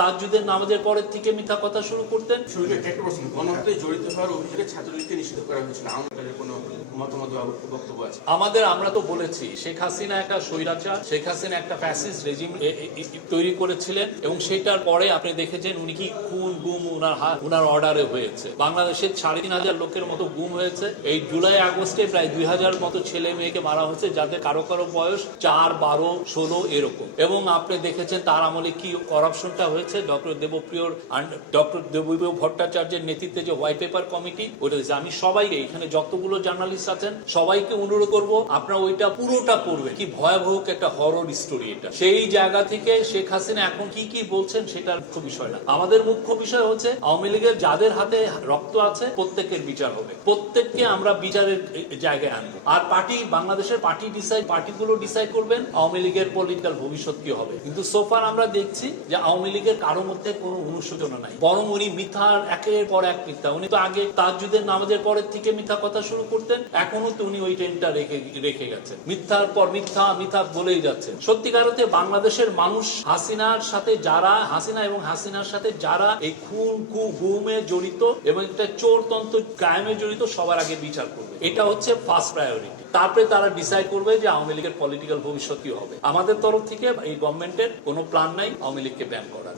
তাহাজ্জুদের নামাজের পরের থেকে মিথ্যা কথা শুরু করতেন। গণহত্যায় জড়িত হওয়ার অভিযোগে ছাত্রলীগকে নিষিদ্ধ করা হয়েছিল, আমাদের কোনো মতামত বা বক্তব্য আছে? আমরা তো বলেছি শেখ হাসিনা একটা স্বৈরাচার, শেখ হাসিনা একটা ফ্যাসিস্ট রেজিম তৈরি করেছিলেন এবং সেটার পরে আপনি দেখেছেন উনি কি খুন গুম উনার অর্ডারে হয়েছে। বাংলাদেশের 3,500 লোকের মতো গুম হয়েছে। এই জুলাই আগস্টে প্রায় 2,000 মতো ছেলে মেয়েকে মারা হয়েছে, যাদের কারো কারো বয়স 4, 12, 16 এরকম। এবং আপনি দেখেছেন তার আমলে কি করাপশনটা হয়েছে। ডক্টর দেবপ্রিয় ভট্টাচার্যের নেতৃত্বে যে হোয়াইট পেপার কমিটি ওইটা হয়েছে। আমি সবাইকে এখানে যতগুলো জার্নালিস্ট আছেন সবাইকে অনুরোধ করবো আপনারা ওইটা পুরোটা পড়বেন। কি ভয়াবহ একটা হরর স্টোরি এটা। সেই জায়গা থেকে শেখ হাসিনা এখন কি বলছেন সেটার মুখ্য বিষয় না। আমাদের মুখ্য বিষয় হচ্ছে আওয়ামী লীগের যাদের হাতে রক্ত আছে প্রত্যেকের বিচার হবে, প্রত্যেককে আমরা বিচারের জায়গায় আনবো। আর বাংলাদেশের পার্টিগুলো ডিসাইড করবেন আওয়ামী লীগের পলিটিক্যাল ভবিষ্যৎ কি হবে। কিন্তু সোফার আমরা দেখছি যে আওয়ামী লীগের কারো মধ্যে কোনো অনুশোচনা নাই, বরং উনি মিথ্যার একের পর এক মিথ্যা। উনি তো আগে তাহাজ্জুদের নামাজের পরের থেকে মিথ্যা কথা শুরু করতেন, এখনো তো উনি ওই ট্রেনটা রেখে গেছেন, মিথ্যার পর মিথ্যা বলেই যাচ্ছেন। সত্যিকার অর্থে বাংলাদেশের মানুষ হাসিনা এবং হাসিনার সাথে যারা এই খুন গুমে জড়িত এবং একটা চোরতন্ত্র ক্রাইমে জড়িত সবার আগে বিচার করবে। এটা হচ্ছে ফার্স্ট প্রায়োরিটি। তারপরে তারা ডিসাইড করবে যে আওয়ামী লীগের পলিটিক্যাল ভবিষ্যৎ কি হবে। আমাদের তরফ থেকে এই গভর্নমেন্টের কোনো প্ল্যান নাই আওয়ামী লীগকে ব্যান করার।